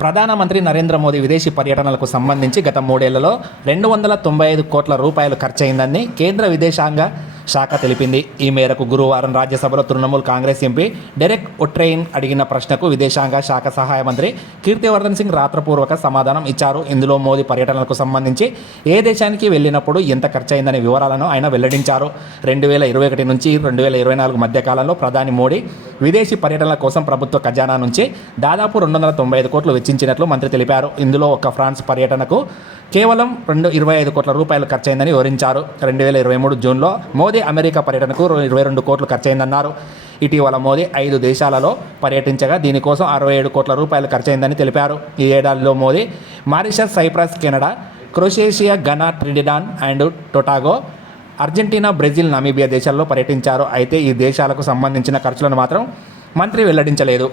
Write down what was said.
ప్రధానమంత్రి నరేంద్ర మోదీ విదేశీ పర్యటనలకు సంబంధించి గత మూడేళ్ళలో రెండు వందల తొంభై ఐదు కోట్ల రూపాయలు ఖర్చయిందని కేంద్ర విదేశాంగ శాఖ తెలిపింది. ఈ మేరకు గురువారం రాజ్యసభలో Trinamool Congress MP Derek O'Brien అడిగిన ప్రశ్నకు విదేశాంగ శాఖ సహాయ మంత్రి కీర్తివర్ధన్ సింగ్ రాత్రపూర్వక సమాధానం ఇచ్చారు. ఇందులో మోదీ పర్యటనలకు సంబంధించి ఏ దేశానికి వెళ్ళినప్పుడు ఎంత ఖర్చయిందనే వివరాలను ఆయన వెల్లడించారు. రెండు వేల ఇరవై ఒకటి నుంచి రెండు వేల ఇరవై నాలుగు మధ్యకాలంలో ప్రధాని మోడీ విదేశీ పర్యటనల కోసం ప్రభుత్వ ఖజానా నుంచి దాదాపు రెండు వందల తొంభై ఐదు కోట్లు వెచ్చించినట్లు మంత్రి తెలిపారు. ఇందులో ఒక ఫ్రాన్స్ పర్యటనకు కేవలం రెండు ఇరవై ఐదు కోట్ల రూపాయలు ఖర్చయిందని వివరించారు. రెండు వేల ఇరవై మూడు జూన్లో మోదీ అమెరికా పర్యటనకు ఇరవై రెండు కోట్లు ఖర్చయిందన్నారు. ఇటీవల మోదీ ఐదు దేశాలలో పర్యటించగా దీనికోసం అరవై ఏడు కోట్ల రూపాయలు ఖర్చయిందని తెలిపారు. ఈ ఏడాదిలో Modi Mauritius Cyprus Canada Croatia Ghana Trinidad and Tobago Argentina Brazil Namibia దేశాల్లో పర్యటించారు. అయితే ఈ దేశాలకు సంబంధించిన ఖర్చులను మాత్రం మంత్రి వెల్లడించలేదు.